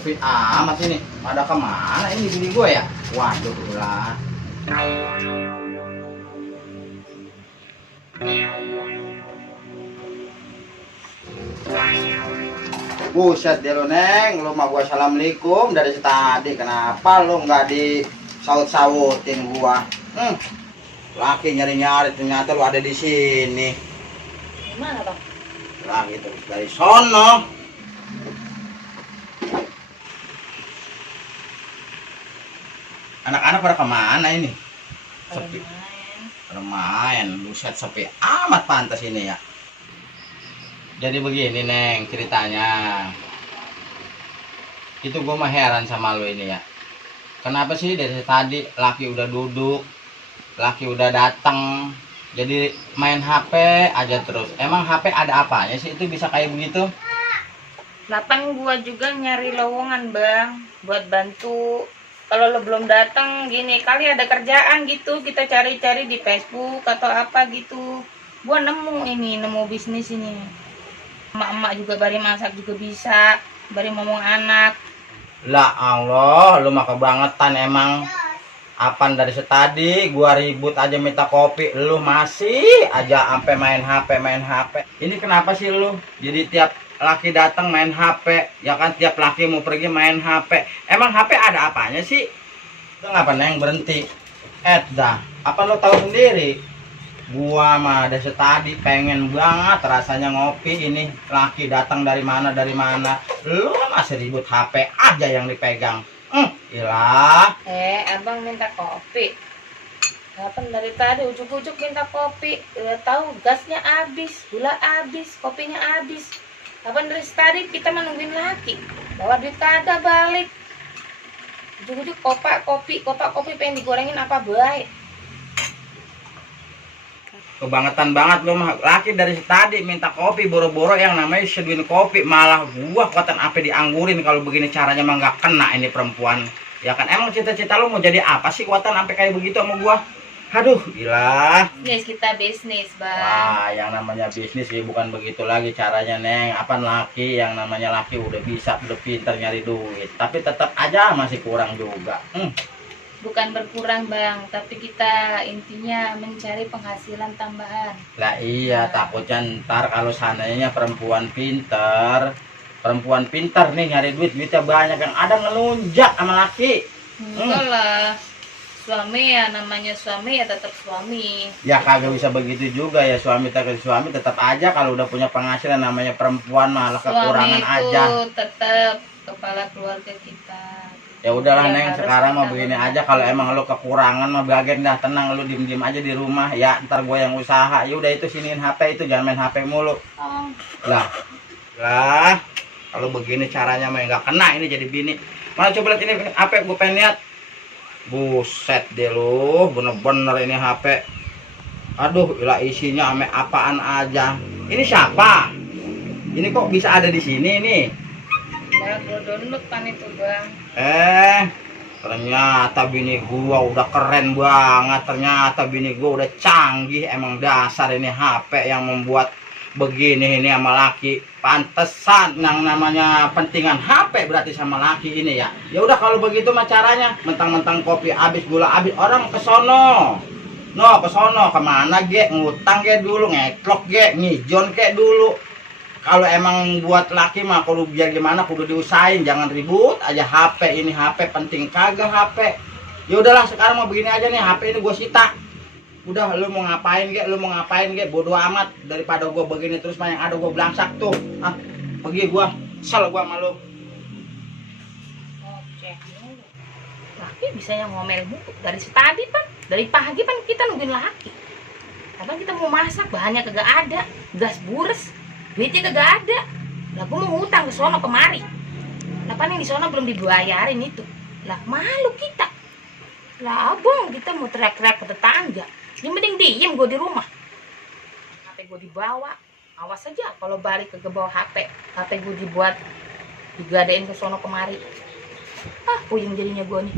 sepi amat ini. Pada kemana ini bini gue ya? Waduh lah. Buset dia lo Neng, lu mah gua assalamualaikum dari tadi. Kenapa lu nggak disaut-sautin gua? Laki nyari-nyari ternyata lu ada di sini. Gimana bang? Lah gitu dari sono. Anak-anak pada kemana ini? Sepi. Bermain, buset sepi amat pantas ini ya. Jadi begini Neng ceritanya. Itu gue mah heran sama lo ini ya. Kenapa sih dari tadi laki udah duduk, laki udah datang, jadi main HP aja terus. Emang HP ada apanya sih itu bisa kayak begitu? Lapan gua juga nyari lowongan bang, buat bantu. Kalau lo belum datang gini, kali ada kerjaan gitu, kita cari-cari di Facebook atau apa gitu. Gua nemu bisnis ini. Emak-emak juga bari masak juga bisa, bari ngomong anak. Lah Allah, lu mah kebangetan emang. Apaan dari setadi gua ribut aja minta kopi, lu masih aja sampai main HP. Ini kenapa sih lu? Jadi tiap laki datang main HP, ya kan tiap laki mau pergi main HP. Emang HP ada apanya sih? Itu ngapa Neng berhenti? Dah, apa lu tahu sendiri? Gua mah ada setadi pengen banget rasanya ngopi ini. Laki datang dari mana. Lu masih ribut HP aja yang dipegang. Ilah. Abang minta kopi. Kapan dari tadi ujuk-ujuk minta kopi. Udah tahu gasnya habis, gula habis, kopinya habis. Kapan dari tadi kita menungguin laki. Bawa duit kagak balik. Ujuk-ujuk kopak kopi pengen digorengin apa baik. Kebangetan banget lu mah. Laki dari tadi minta kopi boro-boro yang namanya seduin kopi, malah gua kuatan apa dianggurin. Kalau begini caranya mah nggak kena ini perempuan. Ya kan emang cita-cita lu mau jadi apa sih kuatan sampai kayak begitu sama gua? Aduh, gila. Bisnis, Bang. Wah, yang namanya bisnis sih bukan begitu lagi caranya, Neng. Apaan laki, yang namanya laki udah bisa, udah pintar nyari duit. Tapi tetap aja masih kurang juga. Bukan berkurang Bang, tapi kita intinya mencari penghasilan tambahan. Lah iya, takutnya ntar kalau sananya perempuan pintar nih nyari duitnya banyak, yang ada ngelunjak sama laki. Enggak lah, suami ya namanya suami ya tetap suami. Ya kagak bisa begitu juga ya, suami tetap aja kalau udah punya penghasilan namanya perempuan malah kekurangan aja. Suami itu tetap kepala keluarga kita. Ya udahlah Ya, Neng, sekarang mau begini aja, kalau emang lo kekurangan mah bagian dah tenang, lo diem aja di rumah ya, ntar gue yang usaha. Ya udah itu siniin HP itu, jangan main HP mulu. Lah kalau begini caranya mah nggak kena ini jadi bini. Mana coba lihat ini HP, gue pengen lihat. Buset deh lo, bener-bener ini HP. Aduh, ilah isinya ame apaan aja. Ini siapa? Ini kok bisa ada di sini nih? Ya, gue download kan itu Bang. Ternyata bini gua udah keren banget. Ternyata bini gua udah canggih. Emang dasar ini HP yang membuat begini ini sama laki. Pantesan yang namanya pentingan HP berarti sama laki ini ya. Ya udah kalau begitu mah caranya, mentang-mentang kopi habis, gula habis, orang kesono. No, kesono kemana ge? Ngutang ge dulu, ngeklok ge, ngijon ge dulu. Kalau emang buat laki mah kalau biar gimana kudu diusahain, jangan ribut aja HP ini. HP penting kagak HP. Ya udahlah sekarang mau begini aja nih, HP ini gue sita. Udah lu mau ngapain ge, bodo amat, daripada gue begini terus mah yang ada gue belangsak tuh. Pergi gue, kesel gue sama lu. Oke. Laki bisa yang ngomel mulu dari tadi Pan. Dari pagi Pan kita nungguin laki. Kapan kita mau masak, bahannya kagak ada, gas bures. Duitnya kagak ada. Lah gue mau ngutang ke sono kemari. Kenapa nih di sono belum dibayarin itu? Lah malu kita. Lah abang kita mau teriak-teriak ke tetangga. Yang penting diem gue di rumah. HP gue dibawa. Awas aja kalau balik ke bawa HP. HP gue dibuat digadain ke sono kemari. Puyeng jadinya gue nih.